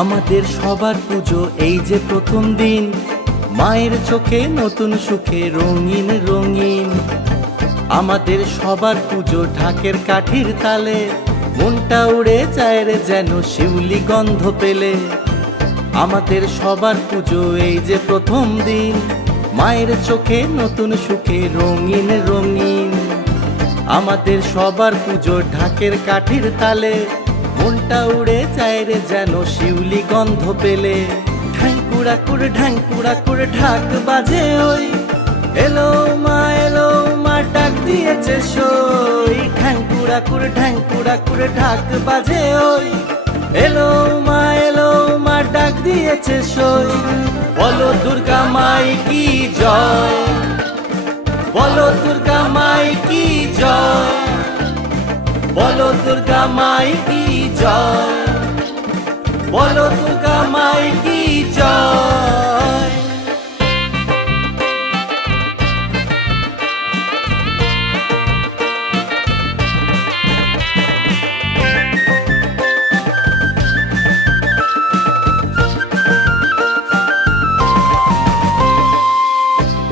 আমাদের সবার পুজো এই যে প্রথম দিন, মায়ের চোখে নতুন সুখে রঙিন রঙিন। আমাদের সবার পুজো ঢাকের কাঠির তালে, মনটা উড়ে যায় রে যেন শিউলি গন্ধ পেলে। আমাদের সবার পুজো এই যে প্রথম দিন, মায়ের চোখে নতুন সুখে রঙিন রঙিন। আমাদের সবার পুজো ঢাকের কাঠির তালে, মনটা উড়ে যায় রে যেন শিউলি গন্ধ পেলে। ঢ্যাঙ্কুড়া করে ঢাক বাজে ওই, এলো মা ডাক দিয়েছে সই। ঢ্যাঙ্কুড়া করে ঢাক বাজে ওই, এলো মা ডাক দিয়েছে সই। বলো দুর্গা মাই কি জয়, বলো দুর্গা মাই কি জয়, বলো দুর্গা মাই কি জয়, বলো দুর্গা মাই কি জয়।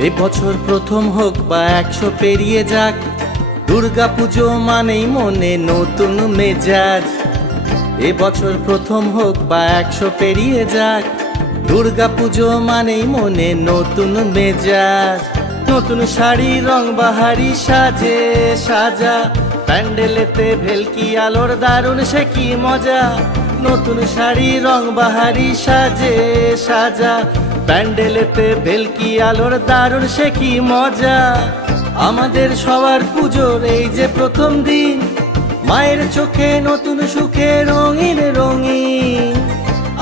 এবছর প্রথম হোক বা 100 পেরিয়ে যাক, দুর্গা পুজো মানেই মনে নতুন মেজাজ। এবছর প্রথম হোক বা 100 পেরিয়ে যাক, দুর্গা পুজো মানেই মনে নতুন মেজাজ। নতুন শাড়ি রং বাহারি সাজে সাজা, প্যান্ডেলেতে ভেলকি আলোর দারুণ সে কি মজা। নতুন শাড়ি রং বাহারি সাজে সাজা, প্যান্ডেলেতে ভেলকি আলোর দারুণ সে কি মজা। আমাদের সবার পুজোর এই যে প্রথম দিন, মায়ের চোখে নতুন সুখে রঙিন রঙিন।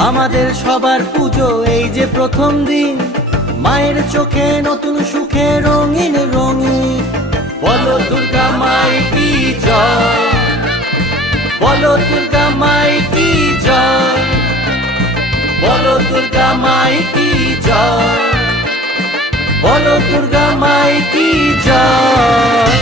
আমাদের সবার পুজো এই যে প্রথম দিন, মায়ের চোখে নতুন সুখে রঙিন রঙিন। বলো দুর্গা মাই কি জয়, বলো দুর্গা মাই কি জয়, বলো দুর্গা মাই কি জয়, বলো দুর্গা মাই কি জয়।